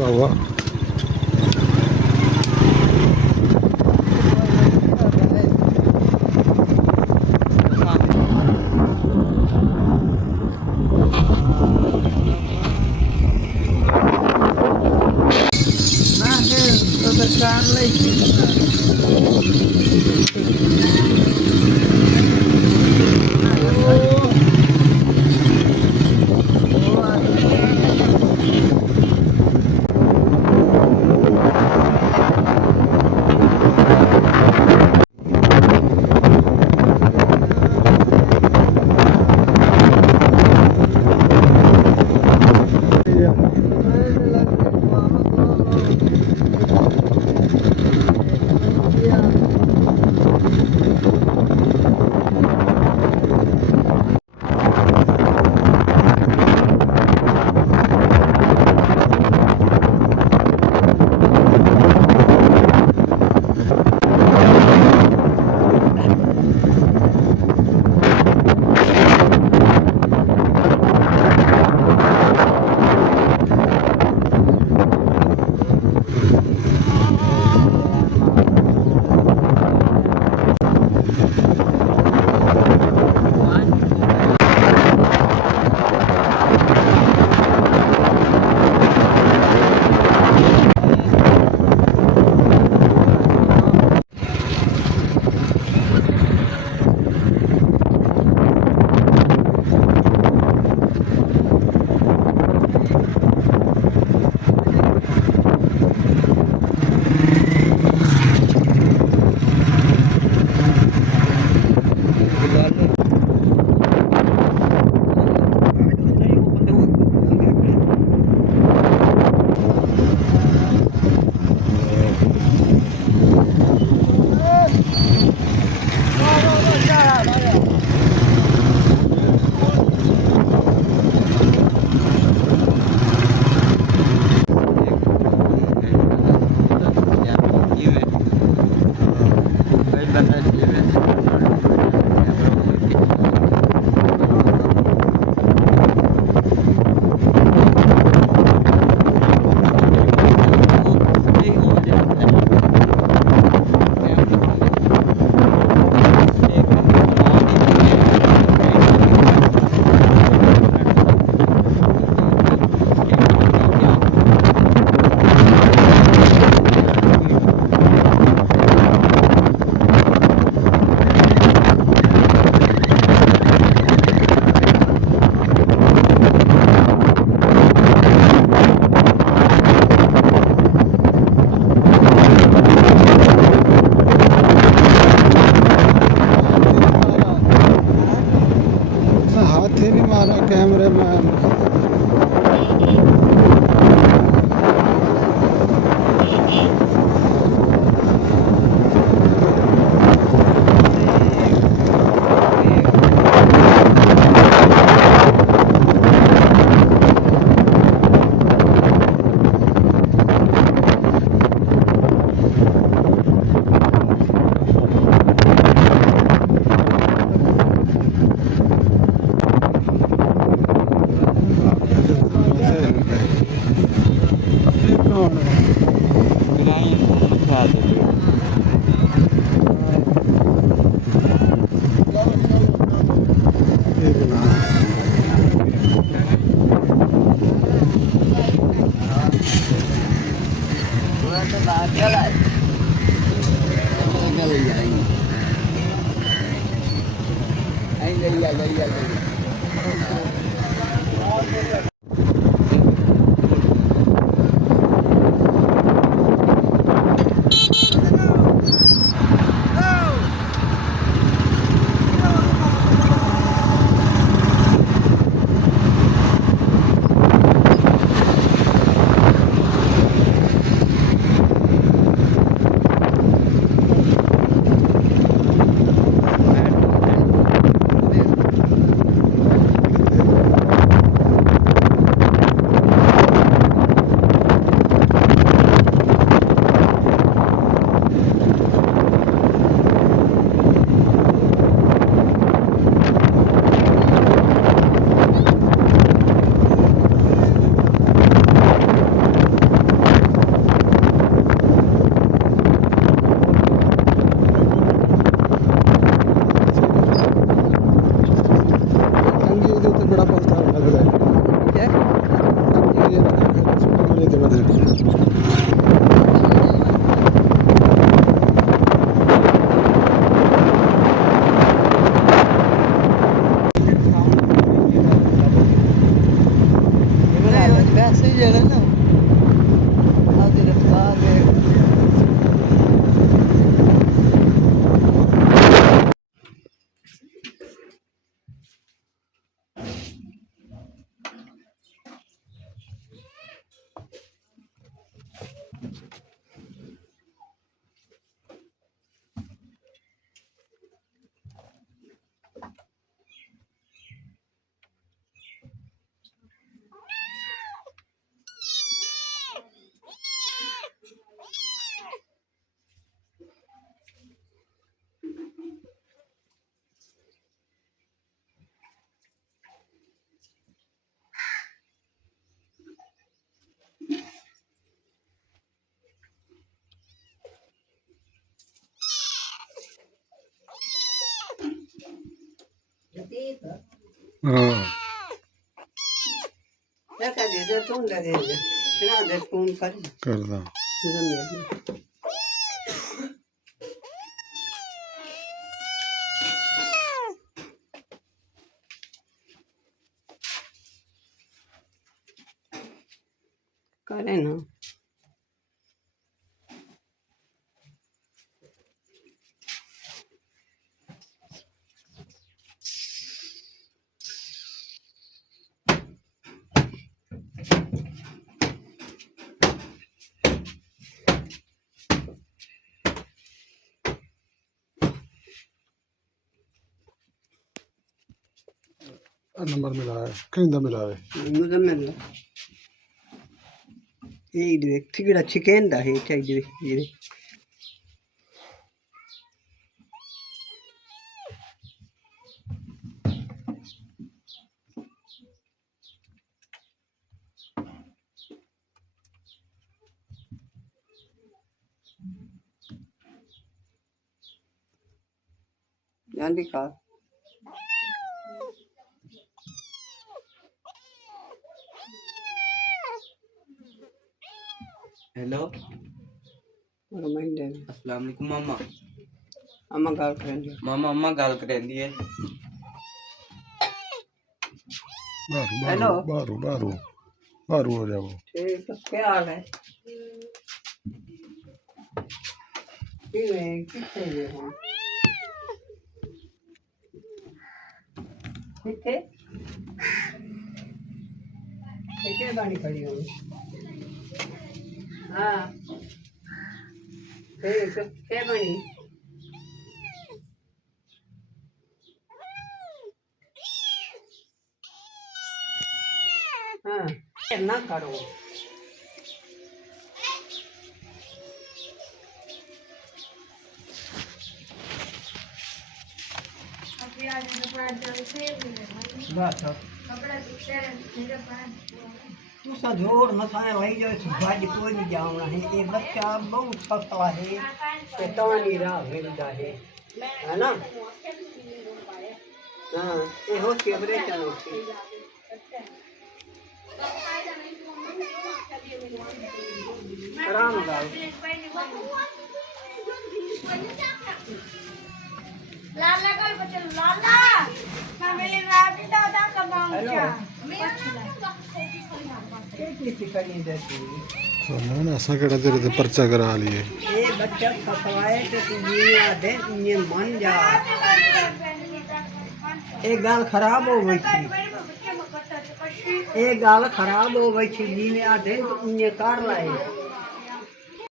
वाह वाह। हाथ ही नहीं मारा कैमरे में। हाँ करदा करे ना नंबर मिला है कहीं दा मिला है मुजम्मिल ये थिगड़ा चिकन दा है चाहिए ये जल्दी खा हेलो रिमाइंडर अस्सलाम वालेकुम मामा अम्मा गाल करेंगे मामा अम्मा गल करेंदी है हेलो बारू बारू बारू हो जाओ ठीक तो क्या हाल है कितने ये हो ठीक है ठीक है गाड़ी खड़ी हो हाँ ठीक तो क्या बनी हाँ ना करो बस तू सजोर मसाए वही जो भाज कोई नहीं जावना है ये बच्चा बहुत सस्ता है शैतानी राह मिलता है ना हाँ ये हो केवरे चलो आराम गाओ लाला कल बचल लाला मैं मेरी राती दादा कमाऊं क्या कितनी करी देती सोना ना ऐसा केड़ा तेरे ते पर्चा करा लिए ये बच्चा फसवाए तो तू दुनिया दे ये मन जा एक गाल खराब हो गई थी एक गाल खराब हो गई थी दुनिया दे तो ये कर लाए